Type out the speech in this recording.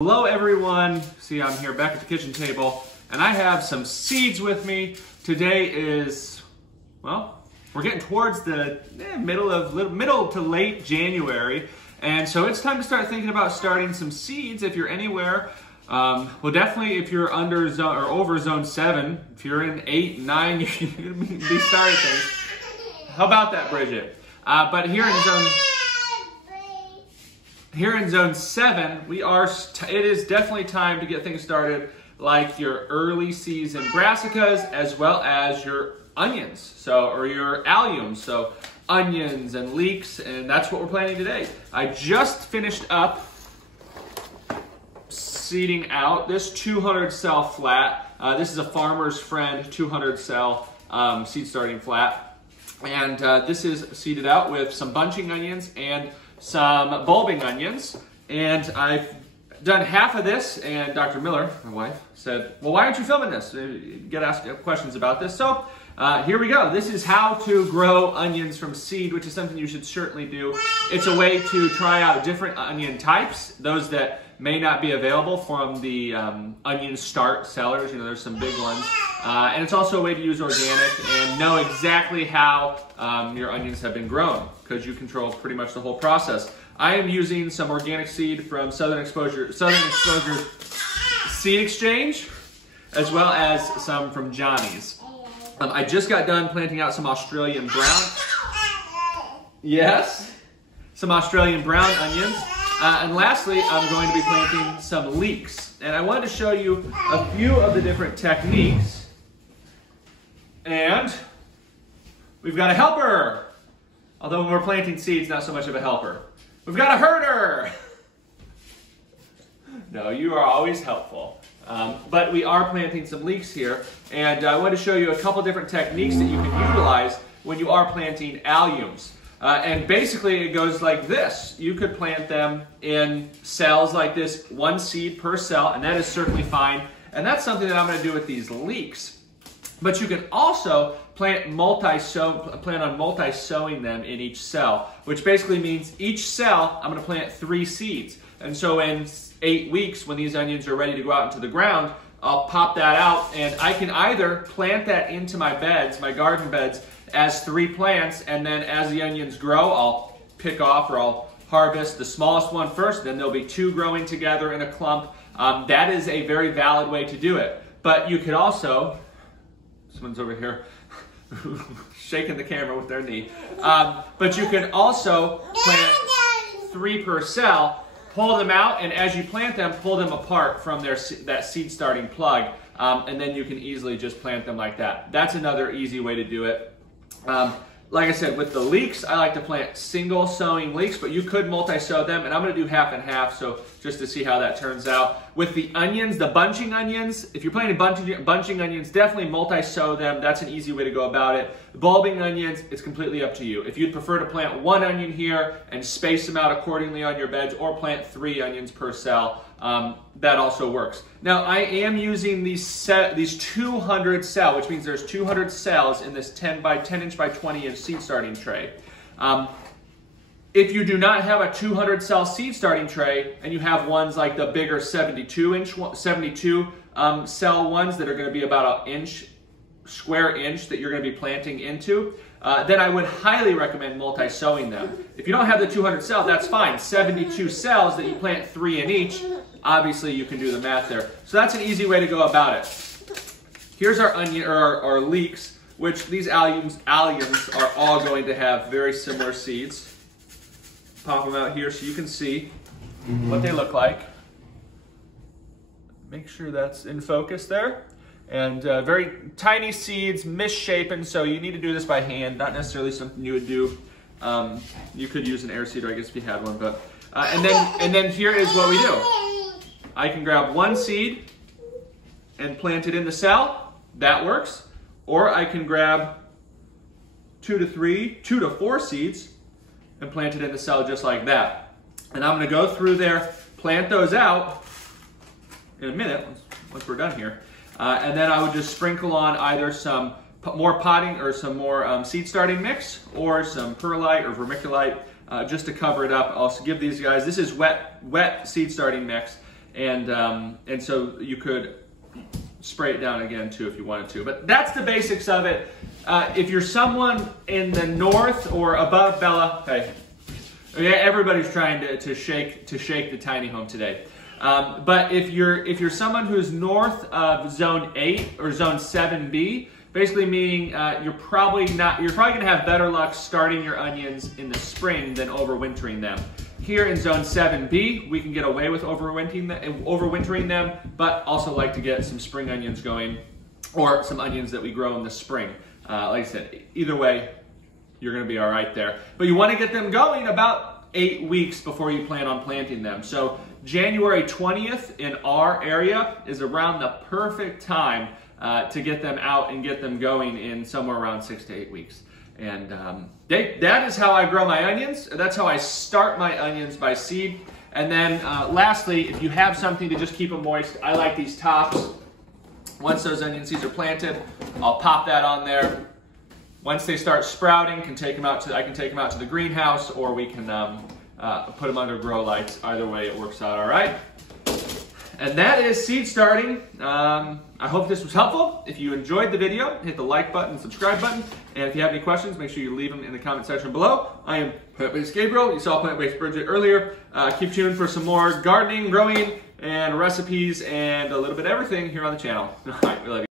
Hello everyone, see I'm here back at the kitchen table and I have some seeds with me. Today is, well, we're getting towards the middle to late January, and so it's time to start thinking about starting some seeds. If you're anywhere, well definitely if you're under zone or over zone 7, if you're in 8, 9, you can be starting things. How about that, Bridget? But here in zone 7, it is definitely time to get things started, like your early season brassicas as well as your onions, or your alliums, so onions and leeks, and that's what we're planning today. I just finished up seeding out this 200 cell flat. This is a Farmer's Friend 200 cell seed starting flat, and this is seeded out with some bunching onions and some bulbing onions, and I've done half of this, and Dr. Miller, my wife, said, well, why aren't you filming this? You get asked questions about this. So here we go. This is how to grow onions from seed, which is something you should certainly do. It's a way to try out different onion types, those that may not be available from the onion start sellers. You know, there's some big ones. And it's also a way to use organic and know exactly how your onions have been grown, because you control pretty much the whole process. I am using some organic seed from Southern Exposure Seed Exchange, as well as some from Johnny's. I just got done planting out some Australian brown. Yes, some Australian brown onions. And lastly, I'm going to be planting some leeks. And I wanted to show you a few of the different techniques. And we've got a helper. Although when we're planting seeds, not so much of a helper. We've got a herder. No, you are always helpful. But we are planting some leeks here. And I want to show you a couple different techniques that you can utilize when you are planting alliums. And basically it goes like this. You could plant them in cells like this, one seed per cell, and that is certainly fine. And that's something that I'm going to do with these leeks. But you can also plan on multi-sowing them in each cell, which basically means each cell I'm going to plant 3 seeds. And so in 8 weeks, when these onions are ready to go out into the ground, I'll pop that out, and I can either plant that into my beds, my garden beds, as 3 plants, and then as the onions grow, I'll pick off or I'll harvest the smallest one first, then there'll be 2 growing together in a clump. That is a very valid way to do it. But you could also, someone's over here shaking the camera with their knee, but you can also plant 3 per cell, pull them out, and as you plant them, pull them apart from that seed starting plug, and then you can easily just plant them like that. That's another easy way to do it. Like I said, with the leeks, I like to plant single sowing leeks, but you could multi-sow them, and I'm going to do half and half, so just to see how that turns out. With the onions, the bunching onions, if you're planting bunching onions, definitely multi-sow them. That's an easy way to go about it. Bulbing onions, it's completely up to you. If you'd prefer to plant 1 onion here and space them out accordingly on your beds, or plant 3 onions per cell, that also works. Now, I am using these 200 cell, which means there's 200 cells in this 10 inch by 20 inch seed starting tray. If you do not have a 200 cell seed starting tray, and you have ones like the bigger 72 cell ones that are going to be about an square inch that you're going to be planting into, then I would highly recommend multi-sowing them. If you don't have the 200 cells, that's fine. 72 cells that you plant 3 in each, obviously you can do the math there. So that's an easy way to go about it. Here's our onion, or our leeks, which these alliums are all going to have very similar seeds. Pop them out here so you can see what they look like. Make sure that's in focus there. And very tiny seeds, misshapen, so you need to do this by hand, not necessarily something you would do. You could use an air seeder, I guess, if you had one. But and then here is what we do. I can grab 1 seed and plant it in the cell. That works. Or I can grab 2 to 4 seeds and plant it in the cell just like that. And I'm going to go through there, plant those out in a minute once we're done here. And then I would just sprinkle on either some more potting or some more seed starting mix, or some perlite or vermiculite just to cover it up. I'll also give these guys, this is wet seed starting mix. And so you could spray it down again too if you wanted to. But that's the basics of it. If you're someone in the north or above Bella, hey, yeah, everybody's trying to shake the tiny home today. But if you're someone who's north of zone 8 or zone 7B, basically meaning you're probably going to have better luck starting your onions in the spring than overwintering them. Here in zone 7B, we can get away with overwintering them, but also like to get some spring onions going, or some onions that we grow in the spring. Like I said, either way, you're going to be all right there. But you want to get them going about 8 weeks before you plan on planting them. So January 20th in our area is around the perfect time to get them out and get them going in somewhere around 6 to 8 weeks. And that is how I grow my onions. That's how I start my onions, by seed. And then lastly, if you have something to just keep them moist, I like these tops. Once those onion seeds are planted, I'll pop that on there. Once they start sprouting, I can take them out to the greenhouse, or we can put them under grow lights. Either way, it works out all right. And that is seed starting. I hope this was helpful. If you enjoyed the video, hit the like button, subscribe button. And if you have any questions, make sure you leave them in the comment section below. I am Plant-Based Gabriel. You saw Plant-Based Bridget earlier. Keep tuned for some more gardening, growing, and recipes, and a little bit of everything here on the channel. All right, we love you.